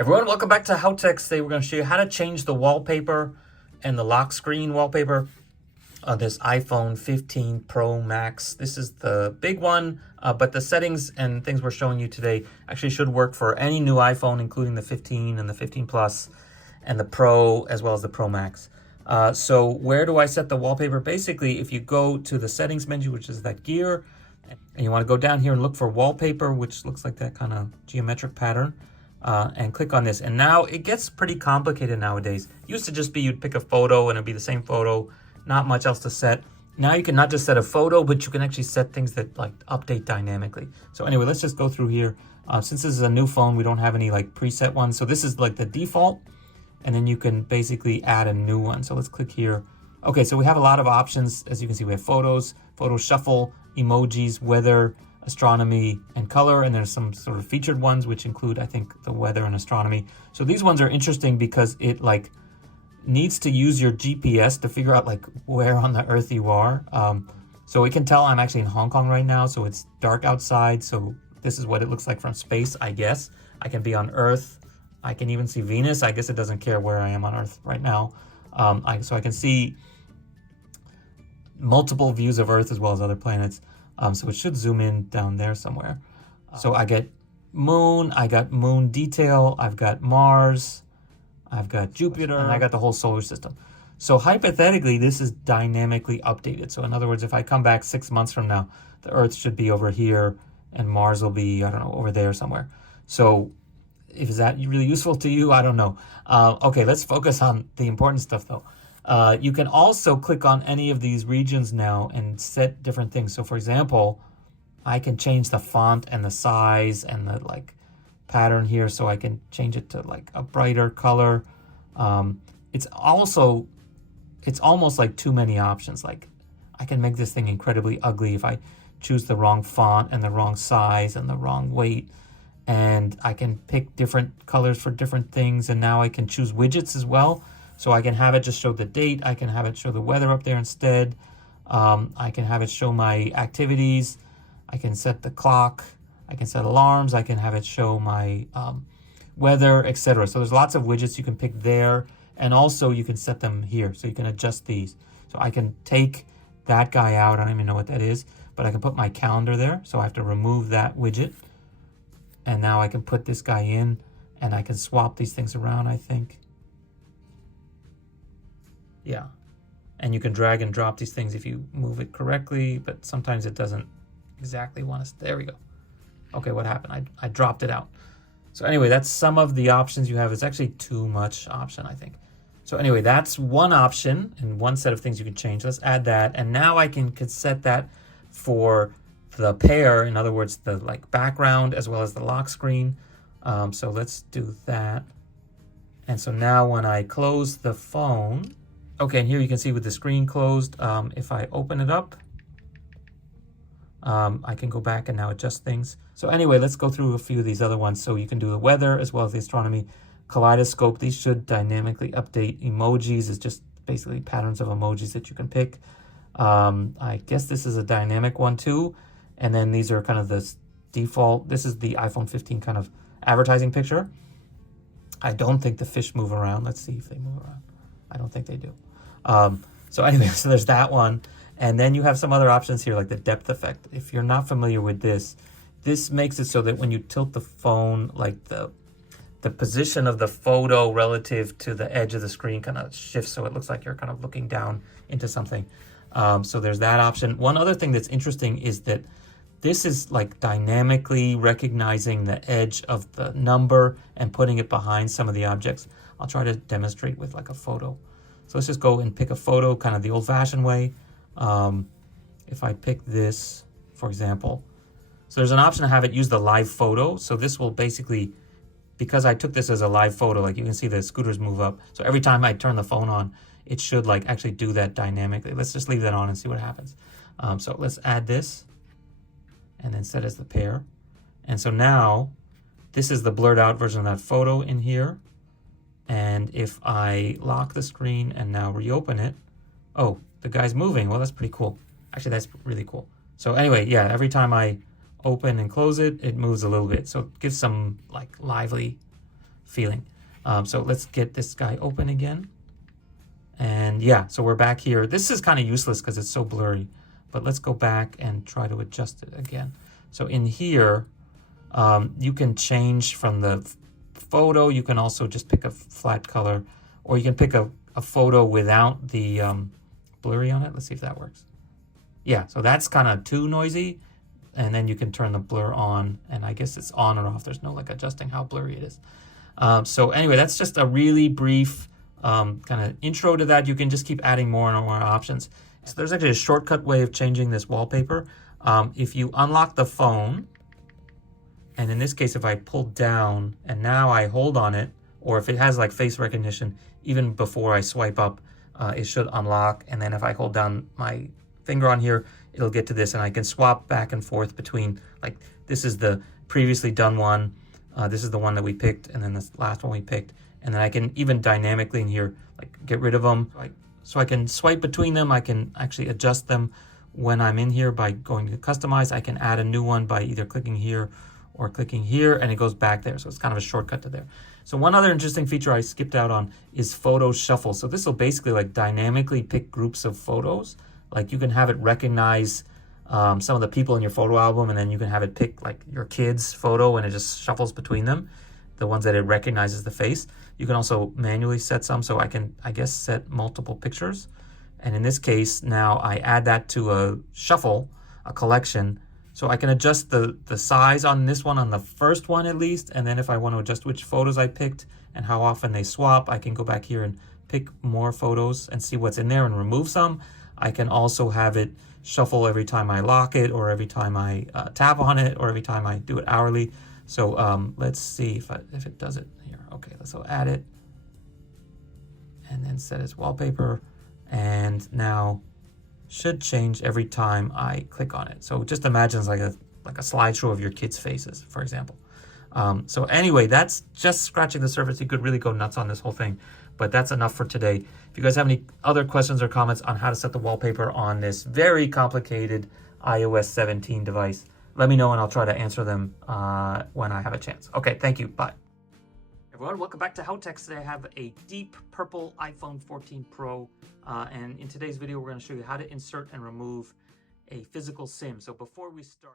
Everyone, welcome back to HowTechs. Today we're going to show you how to change the wallpaper and the lock screen wallpaper on this iPhone 15 Pro Max. This is the big one, but the settings and things we're showing you today actually should work for any new iPhone, including the 15 and the 15 Plus and the Pro, as well as the Pro Max. So where do I set the wallpaper? Basically, if you go to the settings menu, which is that gear, and you want to go down here and look for wallpaper, which looks like that kind of geometric pattern. And click on this. And now it gets pretty complicated nowadays. It used to just be you'd pick a photo and it'd be the same photo, not much else to set. Now you can not just set a photo, but you can actually set things that like update dynamically. So anyway, let's just go through here. Since this is a new phone, we don't have any like preset ones. So this is like the default, and then you can basically add a new one. So let's click here. Okay, so we have a lot of options. As you can see, we have photos, photo shuffle, emojis, weather, astronomy, and color, and there's some sort of featured ones which include, I think, the weather and astronomy. So these ones are interesting because it like needs to use your GPS to figure out like where on the earth you are. So it can tell I'm actually in Hong Kong right now, so it's dark outside, so this is what it looks like from space, I guess. I can be on Earth. I can even see Venus. I guess it doesn't care where I am on Earth right now. So I can see multiple views of Earth as well as other planets. So it should zoom in down there somewhere. So I get moon, I got moon detail, I've got Mars, I've got Jupiter, and I got the whole solar system. So hypothetically, this is dynamically updated. So in other words, if I come back 6 months from now, the Earth should be over here and Mars will be, I don't know, over there somewhere. So is that really useful to you? I don't know. Okay, let's focus on the important stuff though. You can also click on any of these regions now and set different things. So for example, I can change the font and the size and the like pattern here. So I can change it to like a brighter color. It's almost like too many options. Like I can make this thing incredibly ugly if I choose the wrong font and the wrong size and the wrong weight. And I can pick different colors for different things. And now I can choose widgets as well. So I can have it just show the date. I can have it show the weather up there instead. I can have it show my activities. I can set the clock. I can set alarms. I can have it show my weather, etc. So there's lots of widgets you can pick there. And also you can set them here. So you can adjust these. So I can take that guy out. I don't even know what that is. But I can put my calendar there. So I have to remove that widget. And now I can put this guy in. And I can swap these things around, I think. Yeah, and you can drag and drop these things if you move it correctly, but sometimes it doesn't exactly want to. There we go. Okay, what happened? I dropped it out. So anyway, that's some of the options you have. It's actually too much option, I think. So anyway, that's one option and one set of things you can change. Let's add that. And now I can set that for the pair. In other words, the like background as well as the lock screen. So let's do that. And so now when I close the phone, okay, and here you can see with the screen closed, if I open it up, I can go back and now adjust things. So anyway, let's go through a few of these other ones. So you can do the weather as well as the astronomy. Kaleidoscope, these should dynamically update. Emojis is just basically patterns of emojis that you can pick. I guess this is a dynamic one too. And then these are kind of the default. This is the iPhone 15 kind of advertising picture. I don't think the fish move around. Let's see if they move around. I don't think they do. So anyway, so there's that one. And then you have some other options here like the depth effect. If you're not familiar with this, this makes it so that when you tilt the phone, like the position of the photo relative to the edge of the screen kind of shifts so it looks like you're kind of looking down into something. So there's that option. One other thing that's interesting is that this is like dynamically recognizing the edge of the number and putting it behind some of the objects. I'll try to demonstrate with like a photo. So let's just go and pick a photo kind of the old-fashioned way. If I pick this, for example, so there's an option to have it use the live photo. So this will basically, because I took this as a live photo, like you can see the scooters move up. So every time I turn the phone on, it should like actually do that dynamically. Let's just leave that on and see what happens. So let's add this and then set as the pair. And so now this is the blurred out version of that photo in here. And if I lock the screen and now reopen it, oh, the guy's moving. Well, that's pretty cool. Actually, that's really cool. So anyway, yeah, every time I open and close it, it moves a little bit. So it gives some like lively feeling. So let's get this guy open again. And yeah, so we're back here. This is kind of useless because it's so blurry, but let's go back and try to adjust it again. So in here, you can change from the photo. You can also just pick a flat color, or you can pick a photo without the blurry on it. Let's see if that works. Yeah, so that's kind of too noisy. And then you can turn the blur on, and I guess it's on or off. There's no like adjusting how blurry it is. So anyway, that's just a really brief kind of intro to that. You can just keep adding more and more options. So there's actually a shortcut way of changing this wallpaper. If you unlock the phone, and in this case, if I pull down and now I hold on it, or if it has like face recognition, even before I swipe up, it should unlock. And then if I hold down my finger on here, it'll get to this, and I can swap back and forth between, like, this is the previously done one, this is the one that we picked, and then this last one we picked. And then I can even dynamically in here, like, get rid of them. So I can swipe between them. I can actually adjust them when I'm in here by going to customize. I can add a new one by either clicking here or clicking here, and it goes back there. So it's kind of a shortcut to there. So one other interesting feature I skipped out on is photo shuffle. So this will basically like dynamically pick groups of photos. Like you can have it recognize some of the people in your photo album, and then you can have it pick like your kid's photo, and it just shuffles between them, the ones that it recognizes the face. You can also manually set some, so I can, I guess, set multiple pictures. And in this case, now I add that to a shuffle, a collection. So I can adjust the size on this one, on the first one at least. And then if I want to adjust which photos I picked and how often they swap, I can go back here and pick more photos and see what's in there and remove some. I can also have it shuffle every time I lock it, or every time I tap on it, or every time I do it hourly. So let's see if it does it here. Okay, so add it and then set as wallpaper, and now should change every time I click on it. So just imagine it's like a slideshow of your kids' faces, for example. So anyway, that's just scratching the surface. You could really go nuts on this whole thing, but that's enough for today. If you guys have any other questions or comments on how to set the wallpaper on this very complicated iOS 17 device, let me know and I'll try to answer them when I have a chance. Okay, thank you. Bye. Everyone, welcome back to HowTechs. Today I have a deep purple iPhone 14 Pro, and in today's video we're going to show you how to insert and remove a physical SIM. So before we start...